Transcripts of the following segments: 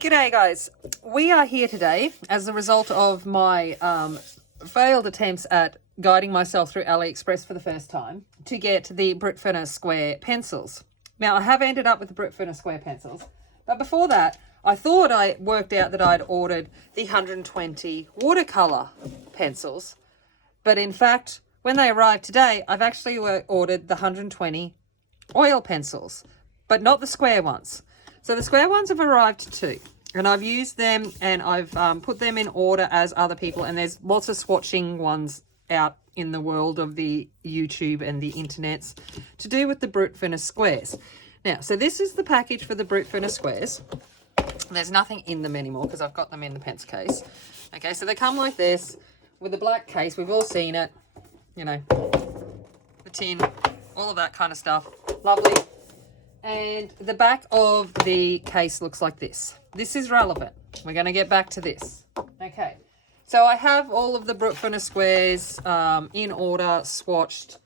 G'day guys, we are here today as a result of my failed attempts at guiding myself through AliExpress for the first time to get the Brutfuners square pencils. Now I have ended up with the Brutfuners square pencils, but before that I thought I worked out that I'd ordered the 120 watercolour pencils, but in fact when they arrived today I've actually ordered the 120 oil pencils, but not the square ones. So the square ones have arrived too, and I've used them and I've put them in order as other people, and there's lots of swatching ones out in the world of the YouTube and the internets to do with the Brutfuners squares. Now, so this is the package for the Brutfuners squares. There's nothing in them anymore because I've got them in the pencil case. Okay, so they come like this with a black case. We've all seen it, you know, the tin, all of that kind of stuff. Lovely. And the back of the case looks like this. This is relevant. We're going to get back to this. Okay. So I have all of the Brutfuners squares in order, swatched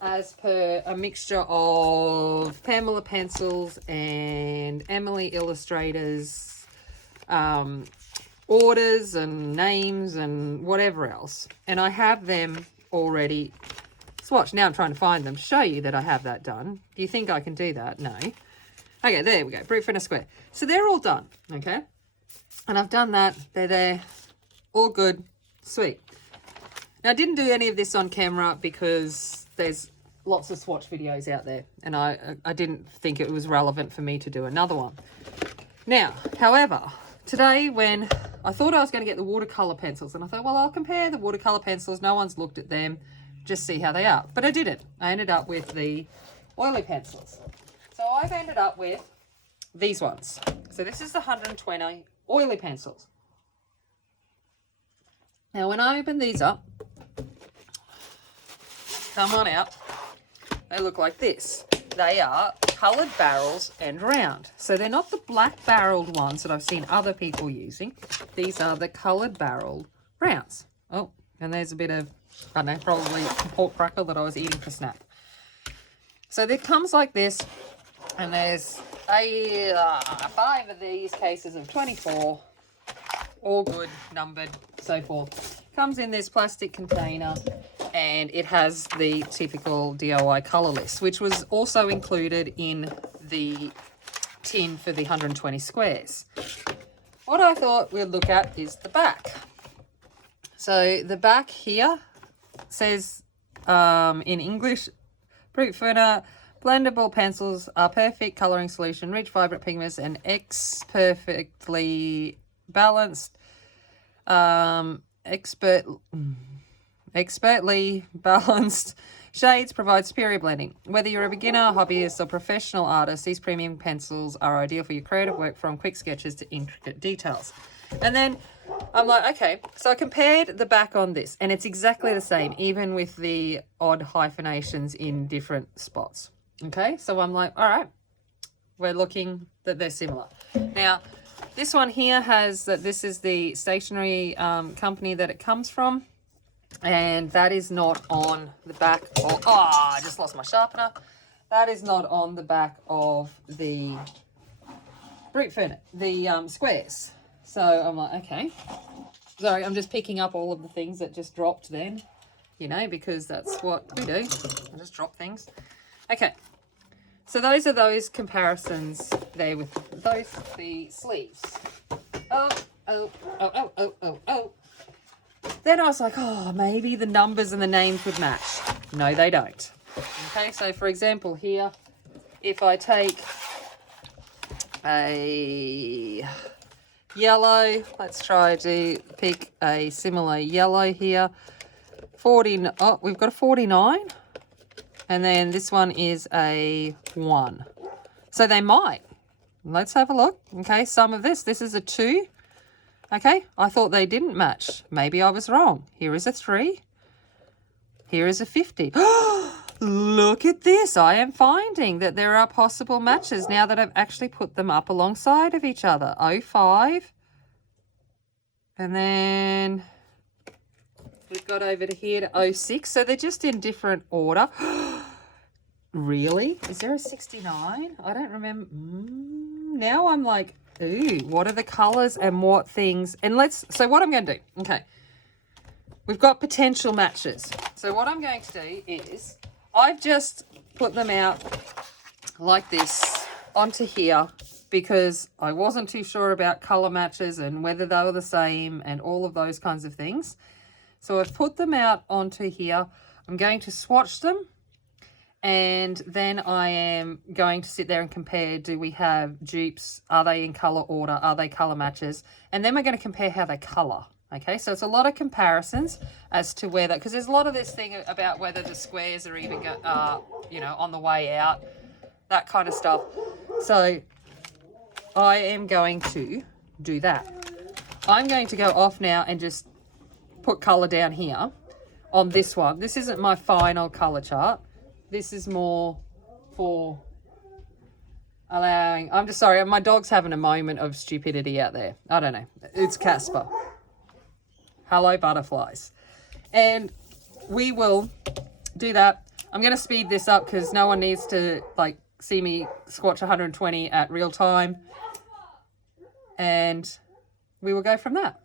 as per a mixture of Pamela pencils and Emily illustrators, orders and names and whatever else. And I have them already swatch. Now I'm trying to find them to show you that I have that done. Do you think I can do that? No. Okay, there we go. Brutfuners square. So they're all done, okay? And I've done that. They're there. All good. Sweet. Now, I didn't do any of this on camera because there's lots of swatch videos out there, and I didn't think it was relevant for me to do another one. Now, however, today when I thought I was going to get the watercolor pencils, and I thought, well, I'll compare the watercolor pencils. No one's looked at them. Just see how they are. But I didn't. I ended up with the oily pencils. So I've ended up with these ones. So this is the 120 oily pencils. Now when I open these up, come on out, they look like this. They are coloured barrels and round. So they're not the black barreled ones that I've seen other people using. These are the coloured barreled rounds. Oh, and there's a bit of, I don't know, probably pork crackle that I was eating for snack. So it comes like this, and there's 5 of these cases of 24, all good, numbered, so forth. Comes in this plastic container, and it has the typical DIY colour list, which was also included in the tin for the 120 squares. What I thought we'd look at is the back. So the back here says in English, Brutfuners blendable pencils are perfect colouring solution, rich, vibrant pigments, and perfectly balanced, expertly balanced shades provide superior blending. Whether you're a beginner, hobbyist, or professional artist, these premium pencils are ideal for your creative work, from quick sketches to intricate details. And then I'm like, okay, so I compared the back on this, and it's exactly the same, even with the odd hyphenations in different spots. Okay, so I'm like, all right, we're looking that they're similar. Now, this one here has that this is the stationery company that it comes from, and that is not on the back of, I just lost my sharpener. That is not on the back of the Brutfuners, the squares. So I'm like, okay. Sorry, I'm just picking up all of the things that just dropped then, you know, because that's what we do. I just drop things. Okay. So those are those comparisons there with those, the sleeves. Oh. Then I was like, oh, maybe the numbers and the names would match. No, they don't. Okay, so for example here, if I take a yellow, let's try to pick a similar yellow here. 40, oh, we've got a 49, and then this one is a 1. So they might. Let's have a look. Okay, some of this is a 2. Okay, I thought they didn't match. Maybe I was wrong. Here is a 3. Here is a 50. Look at this. I am finding that there are possible matches now that I've actually put them up alongside of each other. 05. And then we've got over to here to 06. So they're just in different order. Really? Is there a 69? I don't remember. Now I'm like, Ooh, what are the colours and what things? And so what I'm going to do, okay, we've got potential matches. So what I'm going to do is I've just put them out like this onto here because I wasn't too sure about colour matches and whether they were the same and all of those kinds of things. So I've put them out onto here. I'm going to swatch them. And then I am going to sit there and compare, do we have dupes? Are they in colour order? Are they colour matches? And then we're going to compare how they colour. Okay, so it's a lot of comparisons as to whether, because there's a lot of this thing about whether the squares are even, on the way out, that kind of stuff. So I am going to do that. I'm going to go off now and just put colour down here on this one. This isn't my final colour chart. This is more for allowing... I'm just sorry, my dog's having a moment of stupidity out there. I don't know. It's Casper. Hello, butterflies. And we will do that. I'm going to speed this up because no one needs to see me squatch 120 at real time. And we will go from that.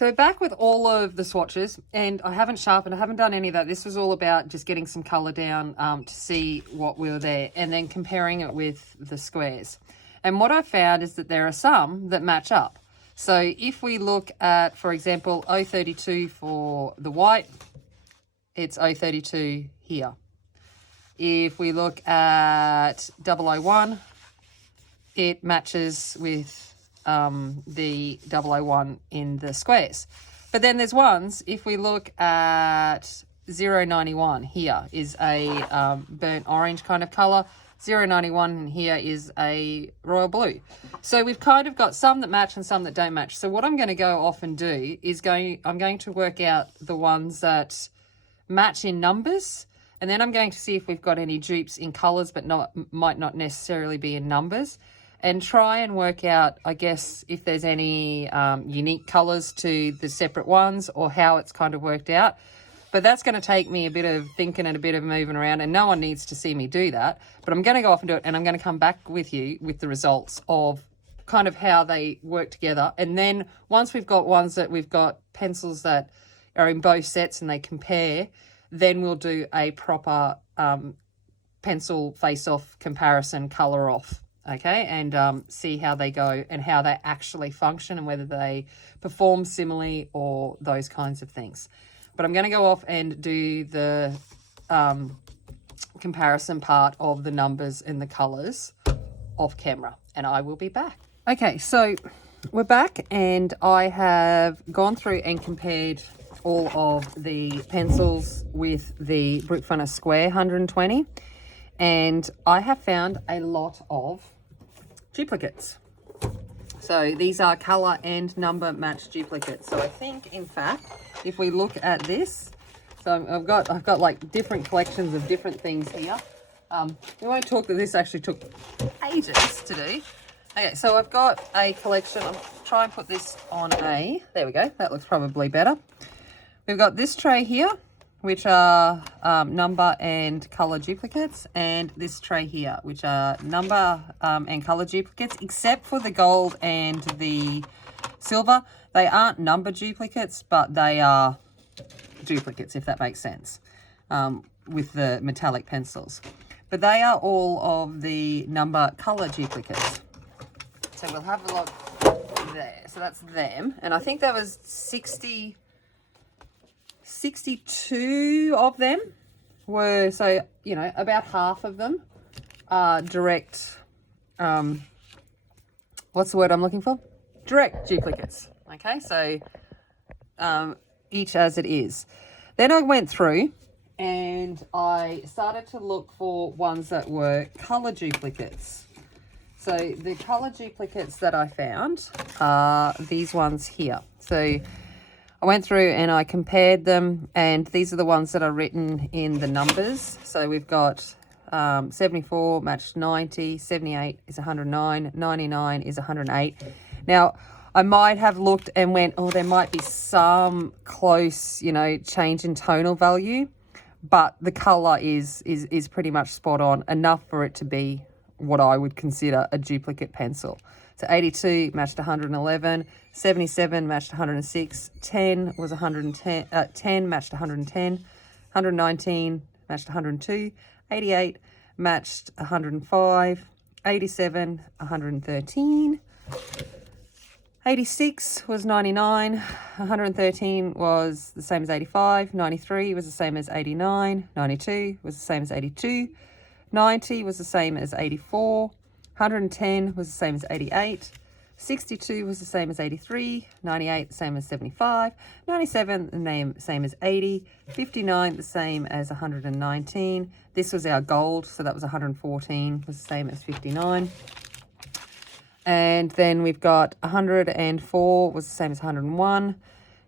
So back with all of the swatches, and I haven't sharpened, I haven't done any of that. This was all about just getting some colour down to see what were there and then comparing it with the squares. And what I found is that there are some that match up. So if we look at, for example, 032 for the white, it's 032 here. If we look at 001, it matches with the 001 in the squares. But then there's ones, if we look at 091 here is a burnt orange kind of colour. 091 here is a royal blue. So we've kind of got some that match and some that don't match. So what I'm going to go off and do is I'm going to work out the ones that match in numbers, and then I'm going to see if we've got any dupes in colours but might not necessarily be in numbers, and try and work out, I guess, if there's any unique colours to the separate ones or how it's kind of worked out. But that's going to take me a bit of thinking and a bit of moving around, and no one needs to see me do that. But I'm going to go off and do it, and I'm going to come back with you with the results of kind of how they work together. And then once we've got ones that we've got pencils that are in both sets and they compare, then we'll do a proper pencil face-off comparison, colour off, okay? And see how they go and how they actually function and whether they perform similarly or those kinds of things. But I'm going to go off and do the comparison part of the numbers and the colours off camera, and I will be back. Okay, so we're back, and I have gone through and compared all of the pencils with the Brutfuners Square 120, and I have found a lot of duplicates. So these are colour and number match duplicates. So I think, in fact, if we look at this, so I've got like different collections of different things here. We won't talk that this actually took ages to do. Okay, so I've got a collection. I'll try and put this on there we go. That looks probably better. We've got this tray here, which are number and colour duplicates, and this tray here, which are number and colour duplicates, except for the gold and the silver. They aren't number duplicates, but they are duplicates, if that makes sense, with the metallic pencils. But they are all of the number colour duplicates. So we'll have a look there. So that's them. And I think that was 62 of them were, so, you know, about half of them are direct, what's the word I'm looking for? Direct duplicates. Okay, so each as it is. Then I went through and I started to look for ones that were colour duplicates. So the colour duplicates that I found are these ones here. So I went through and I compared them, and these are the ones that are written in the numbers. So we've got 74 matched 90, 78 is 109, 99 is 108. Now, I might have looked and went, oh, there might be some close, you know, change in tonal value, but the colour is pretty much spot on, enough for it to be what I would consider a duplicate pencil. So 82 matched 111, 77 matched 106, 10 was 110, 10 matched 110, 119 matched 102, 88 matched 105, 87 113, 86 was 99, 113 was the same as 85, 93 was the same as 89, 92 was the same as 82, 90 was the same as 84, 110 was the same as 88, 62 was the same as 83, 98 the same as 75, 97 the same as 80, 59 the same as 119. This was our gold, so that was 114, was the same as 59. And then we've got 104 was the same as 101,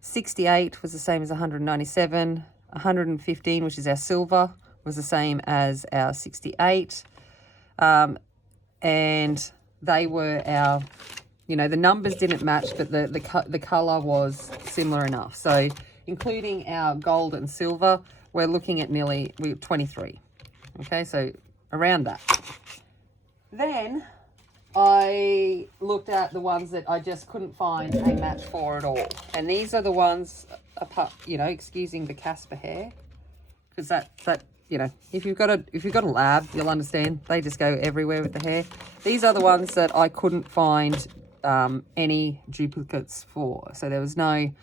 68 was the same as 197, 115, which is our silver, was the same as our 68. And they were our, you know, the numbers didn't match, but the colour was similar enough. So including our gold and silver, we're looking at nearly 23. Okay, so around that. Then I looked at the ones that I just couldn't find a match for at all. And these are the ones, apart, you know, excusing the Casper hair, because that you know, if you've got a lab, you'll understand. They just go everywhere with the hair. These are the ones that I couldn't find any duplicates for. So there was nothing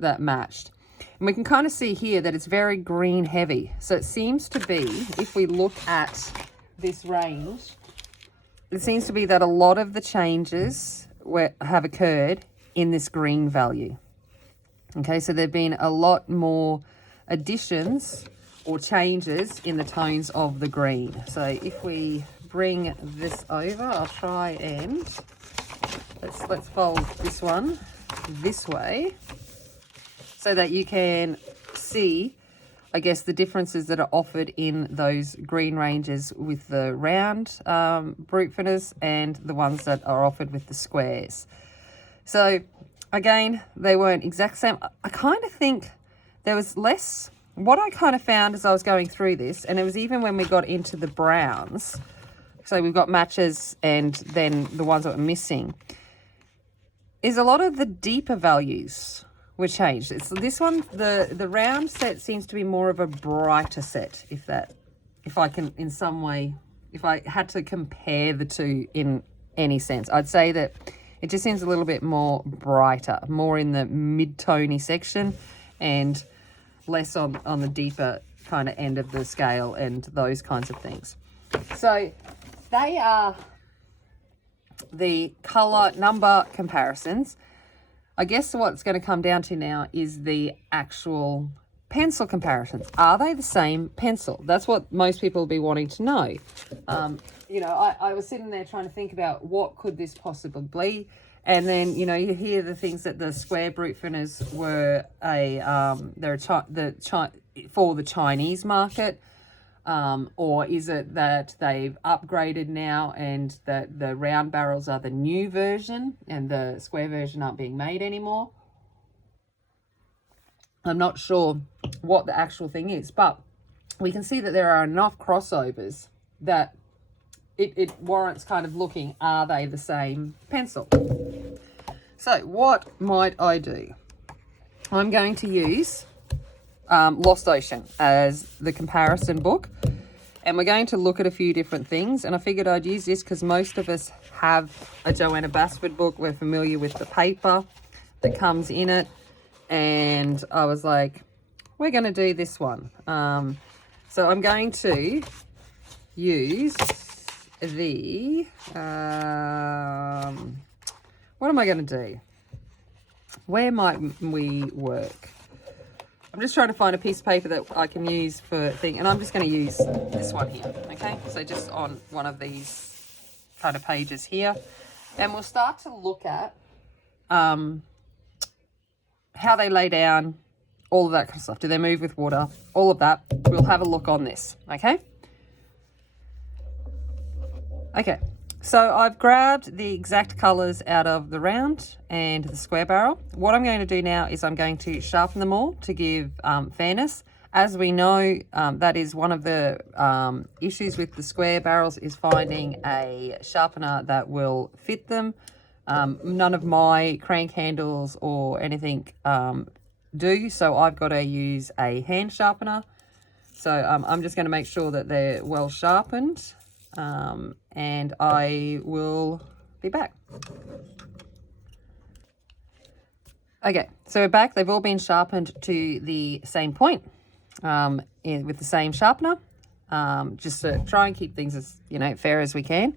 that matched. And we can kind of see here that it's very green heavy. So it seems to be, if we look at this range, it seems to be that a lot of the changes have occurred in this green value. Okay, so there have been a lot more additions or changes in the tones of the green. So if we bring this over, I'll try and let's fold this one this way so that you can see, I guess, the differences that are offered in those green ranges with the round Brutfuners and the ones that are offered with the squares. So again, they weren't exact same. I kind of think there was less. What I kind of found as I was going through this, and it was even when we got into the browns, so we've got matches and then the ones that were missing, is a lot of the deeper values were changed. It's this one, the round set seems to be more of a brighter set, if I can in some way, if I had to compare the two in any sense, I'd say that it just seems a little bit more brighter, more in the mid-tony section and less on the deeper kind of end of the scale and those kinds of things. So they are the color number comparisons. I guess what it's going to come down to now is the actual pencil comparisons. Are they the same pencil? That's what most people will be wanting to know. You know, I was sitting there trying to think about what could this possibly be. And then, you know, you hear the things that the square Brutfuners were for the Chinese market. Or is it that they've upgraded now and that the round barrels are the new version and the square version aren't being made anymore? I'm not sure what the actual thing is, but we can see that there are enough crossovers that it warrants kind of looking, are they the same pencil? So what might I do? I'm going to use Lost Ocean as the comparison book, and we're going to look at a few different things, and I figured I'd use this because most of us have a Joanna Basford book. We're familiar with the paper that comes in it, and I was like, we're going to do this one. So I'm going to use the what am I going to do? Where might we work? I'm just trying to find a piece of paper that I can use for thing, and I'm just going to use this one here, okay? So just on one of these kind of pages here, and we'll start to look at how they lay down, all of that kind of stuff. Do they move with water? All of that. We'll have a look on this, okay? Okay, so I've grabbed the exact colours out of the round and the square barrel. What I'm going to do now is I'm going to sharpen them all to give fairness. As we know, that is one of the issues with the square barrels, is finding a sharpener that will fit them. None of my crank handles or anything do, so I've got to use a hand sharpener. So I'm just going to make sure that they're well sharpened. And I will be back. Okay, so we're back. They've all been sharpened to the same point with the same sharpener, just to try and keep things as, you know, fair as we can.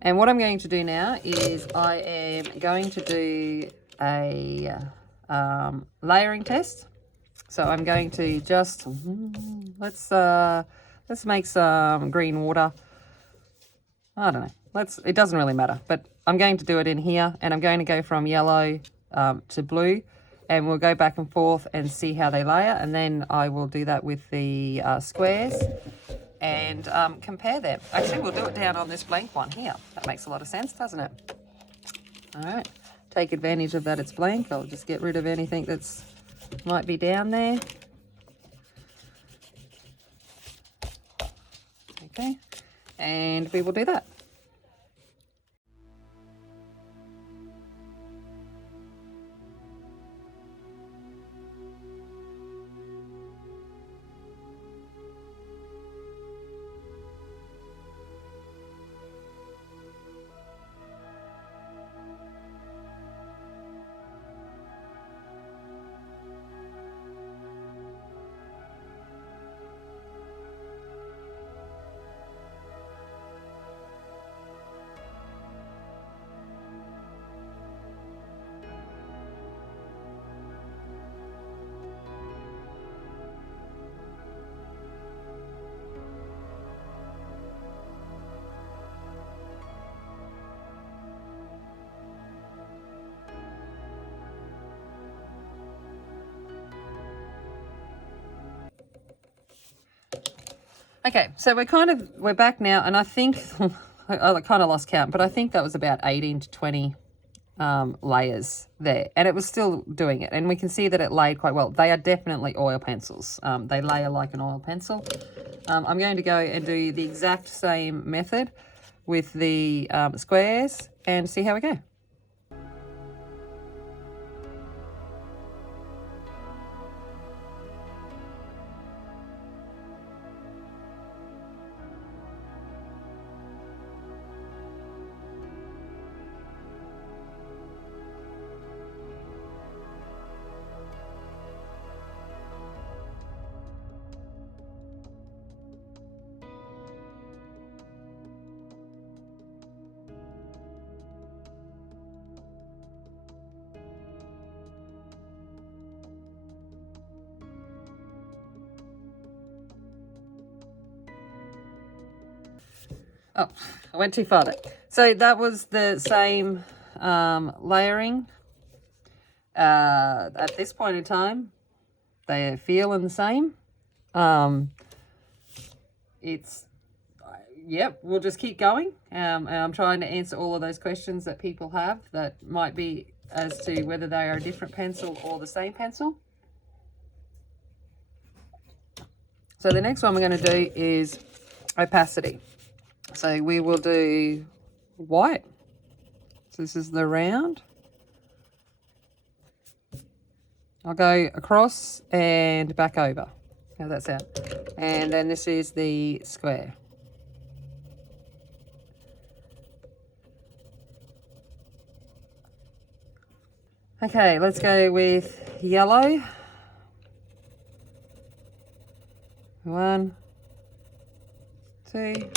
And what I'm going to do now is I am going to do a layering test. So I'm going to just let's make some green water. I don't know. It doesn't really matter, but I'm going to do it in here, and I'm going to go from yellow to blue, and we'll go back and forth and see how they layer, and then I will do that with the squares and compare them. Actually, we'll do it down on this blank one here. That makes a lot of sense, doesn't it? All right. Take advantage of that it's blank. I'll just get rid of anything that's might be down there. Okay. And we will do that. Okay, so we're back now, and I think I kind of lost count, but I think that was about 18 to 20 layers there, and it was still doing it, and we can see that it laid quite well. They are definitely oil pencils. They layer like an oil pencil. I'm going to go and do the exact same method with the squares and see how we go. Oh, I went too far there. So that was the same layering. At this point in time, they are feeling the same. Yep, we'll just keep going. And I'm trying to answer all of those questions that people have that might be as to whether they are a different pencil or the same pencil. So the next one we're going to do is opacity. So we will do white. So this is the round. I'll go across and back over. How does that sound? And then this is the square. Okay, let's go with yellow. 1, 2.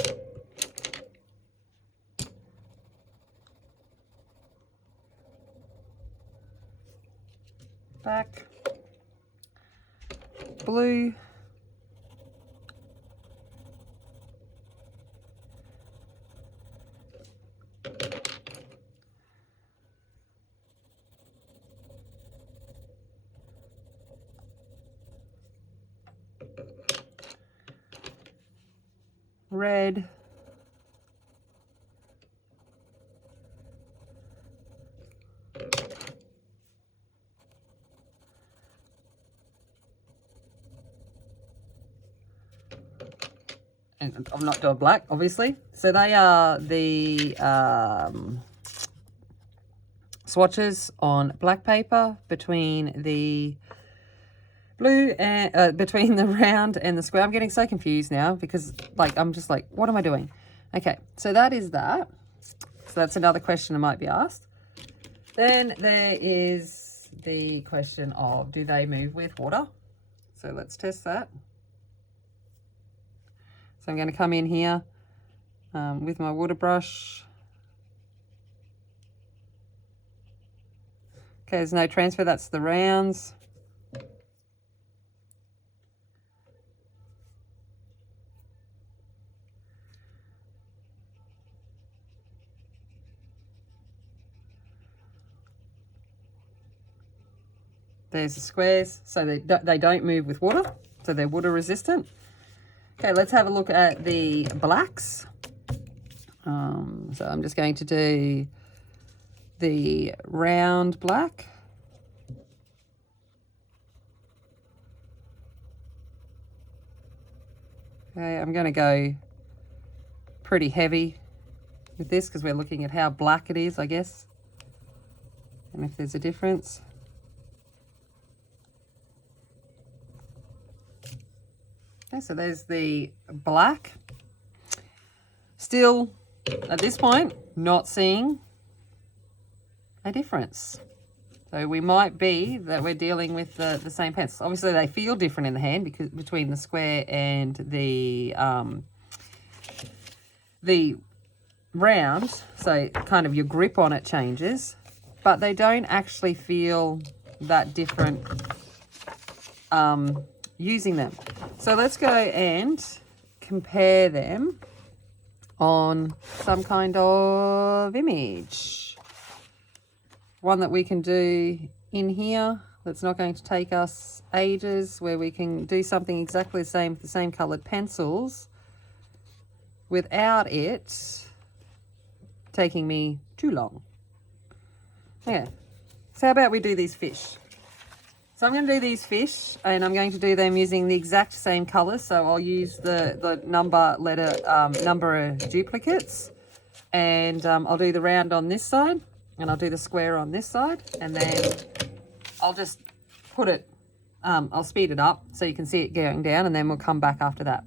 Back. Blue. Red. And I'm not doing black, obviously. So they are the swatches on black paper between the blue and between the round and the square. I'm getting so confused now because I'm just like, what am I doing? Okay, so that is that. So that's another question that might be asked. Then there is the question of, do they move with water? So let's test that. So I'm going to come in here with my water brush. Okay, there's no transfer, that's the rounds. There's the squares, so they don't move with water, so they're water resistant. Okay, let's have a look at the blacks. So I'm just going to do the round black. Okay, I'm going to go pretty heavy with this because we're looking at how black it is, I guess, and if there's a difference. Okay, so there's the black. Still, at this point, not seeing a difference. So we might be that we're dealing with the same pencils. Obviously, they feel different in the hand because between the square and the round. So kind of your grip on it changes, but they don't actually feel that different using them. So let's go and compare them on some kind of image. One that we can do in here that's not going to take us ages, where we can do something exactly the same with the same coloured pencils without it taking me too long. Okay, so how about we do these fish? So I'm going to do these fish, and I'm going to do them using the exact same colours. So I'll use the number of duplicates, and I'll do the round on this side, and I'll do the square on this side, and then I'll just put it, I'll speed it up so you can see it going down, and then we'll come back after that.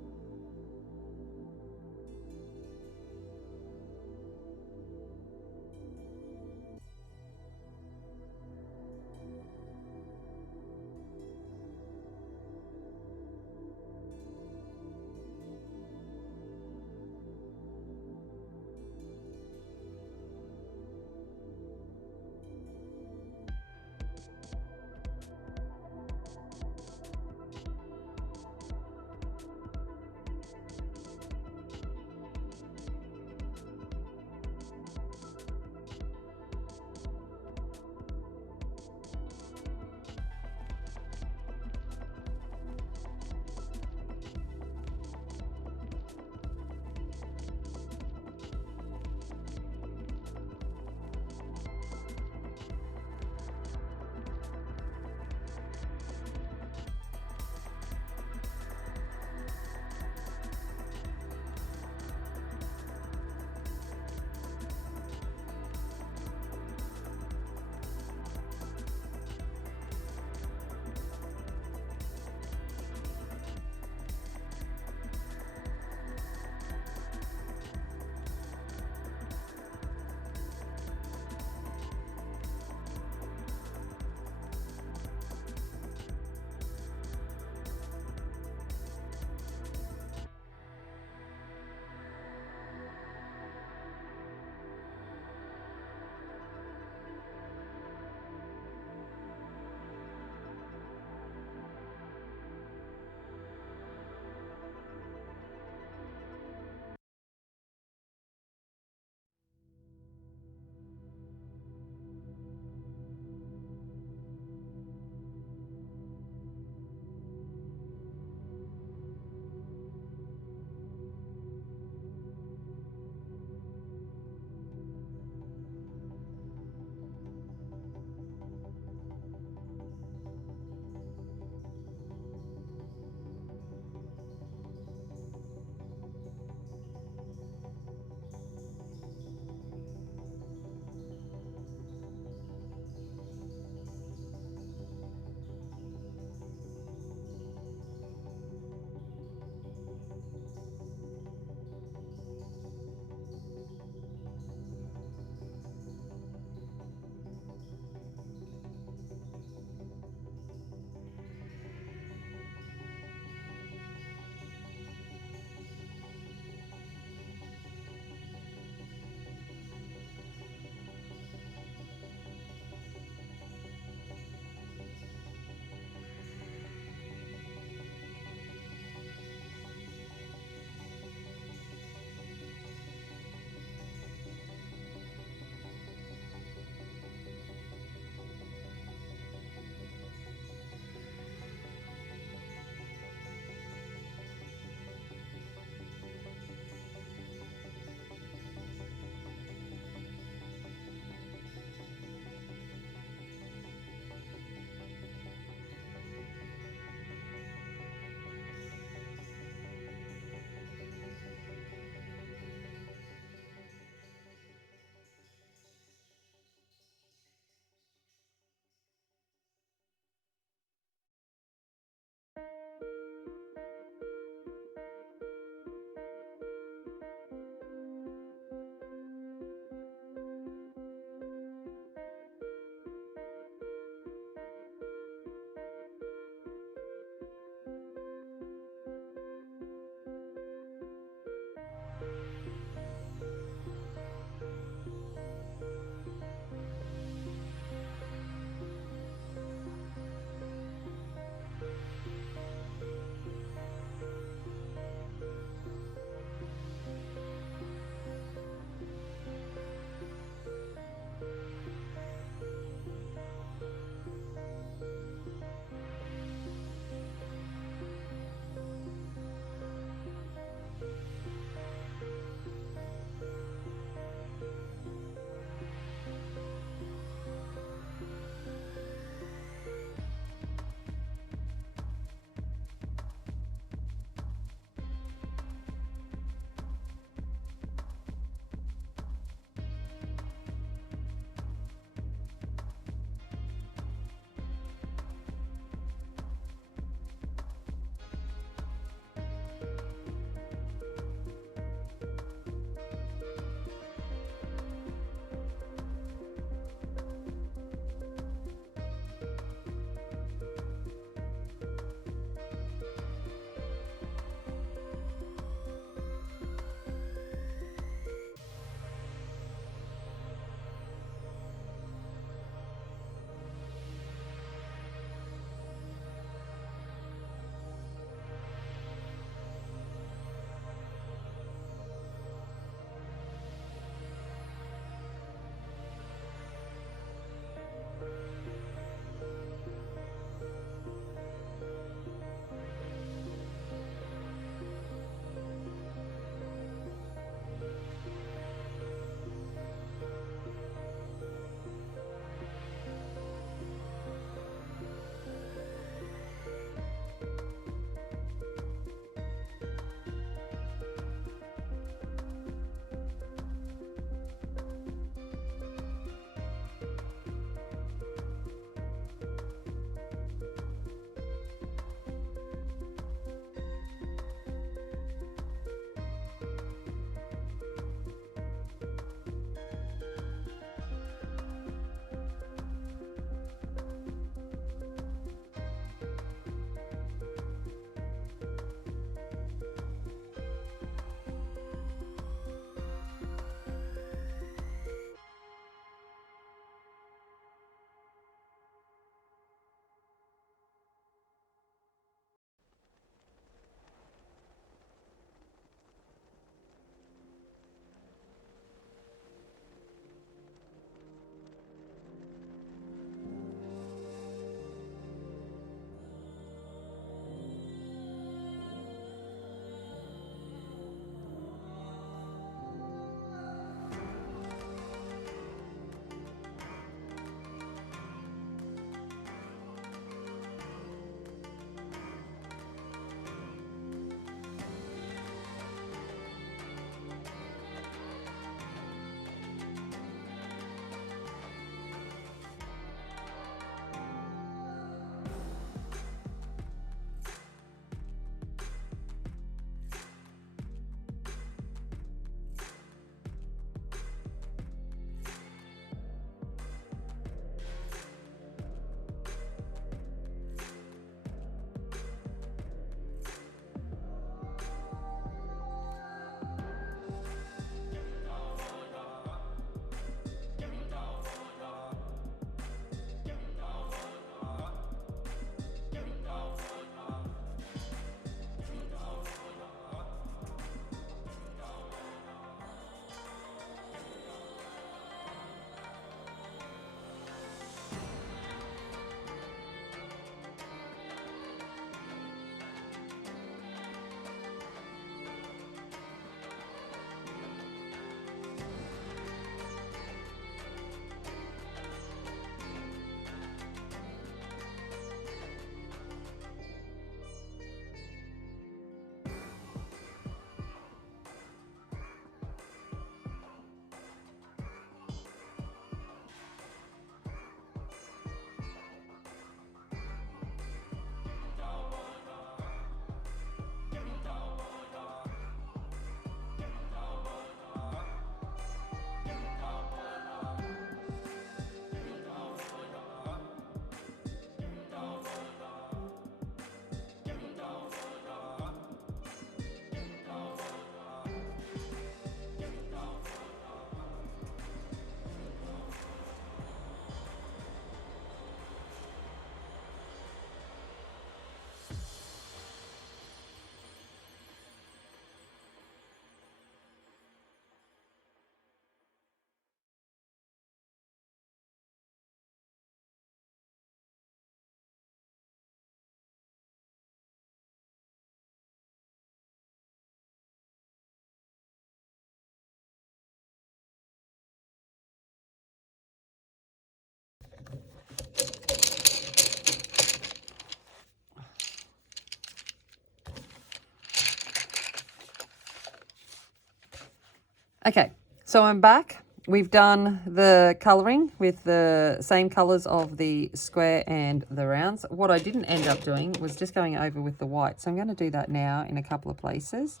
Okay, so I'm back. We've done the colouring with the same colours of the square and the rounds. What I didn't end up doing was just going over with the white. So I'm going to do that now in a couple of places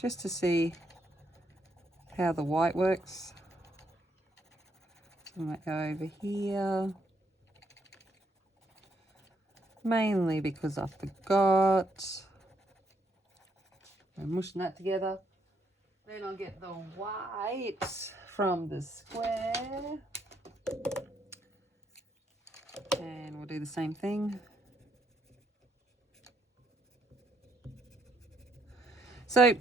just to see how the white works. I might go over here. Mainly because I forgot. I'm mushing that together. Then I'll get the white from the square. And we'll do the same thing. So,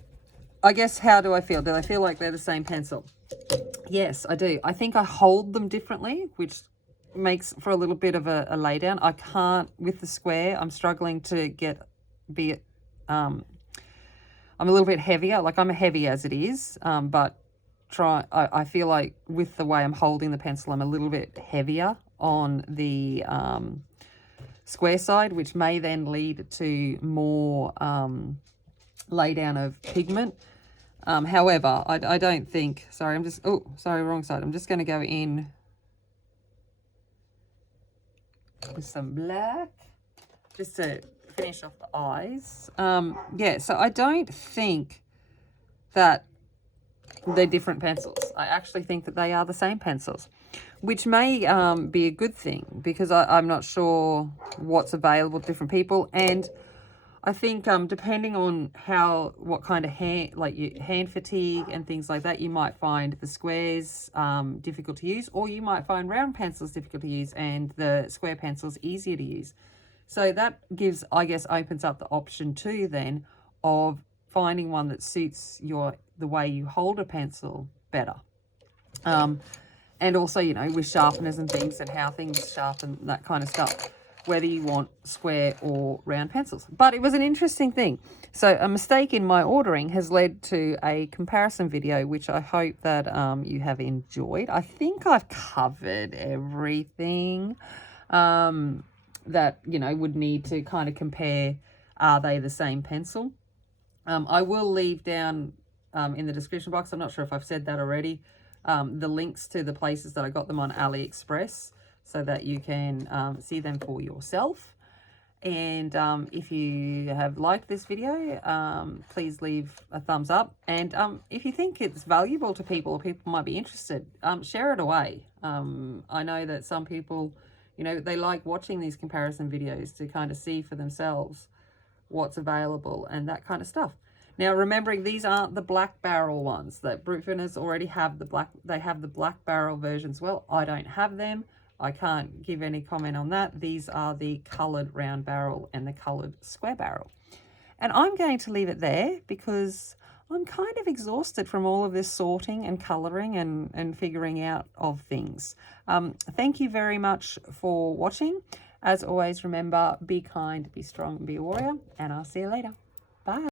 I guess, how do I feel? Do I feel like they're the same pencil? Yes, I do. I think I hold them differently, which makes for a little bit of a lay down. I can't, with the square, I'm struggling to I'm a little bit heavier. Like, I'm heavy as it is, but I feel like with the way I'm holding the pencil, I'm a little bit heavier on the square side, which may then lead to more lay down of pigment. However, I don't think, sorry, wrong side. I'm just going to go in with some black just to finish off the eyes. Yeah, so I don't think that they're different pencils. I actually think that they are the same pencils, which may be a good thing, because I'm not sure what's available to different people. And I think depending on what kind of hand fatigue and things like that, you might find the squares difficult to use, or you might find round pencils difficult to use and the square pencils easier to use. So that gives, I guess, opens up the option too then of finding one that suits the way you hold a pencil better. And also, you know, with sharpeners and things and how things sharpen, that kind of stuff, whether you want square or round pencils. But it was an interesting thing. So a mistake in my ordering has led to a comparison video, which I hope that you have enjoyed. I think I've covered everything that, you know, would need to kind of compare, are they the same pencil? I will leave down in the description box, I'm not sure if I've said that already, the links to the places that I got them on AliExpress, so that you can see them for yourself. And if you have liked this video, please leave a thumbs up. And if you think it's valuable to people, or people might be interested, share it away. I know that some people, you know, they like watching these comparison videos to kind of see for themselves what's available and that kind of stuff. Now, remembering these aren't the black barrel ones. That Brutfuners already have they have the black barrel versions. Well, I don't have them. I can't give any comment on that. These are the coloured round barrel and the coloured square barrel. And I'm going to leave it there because I'm kind of exhausted from all of this sorting and colouring and figuring out of things. Thank you very much for watching. As always, remember, be kind, be strong, be a warrior, and I'll see you later. Bye.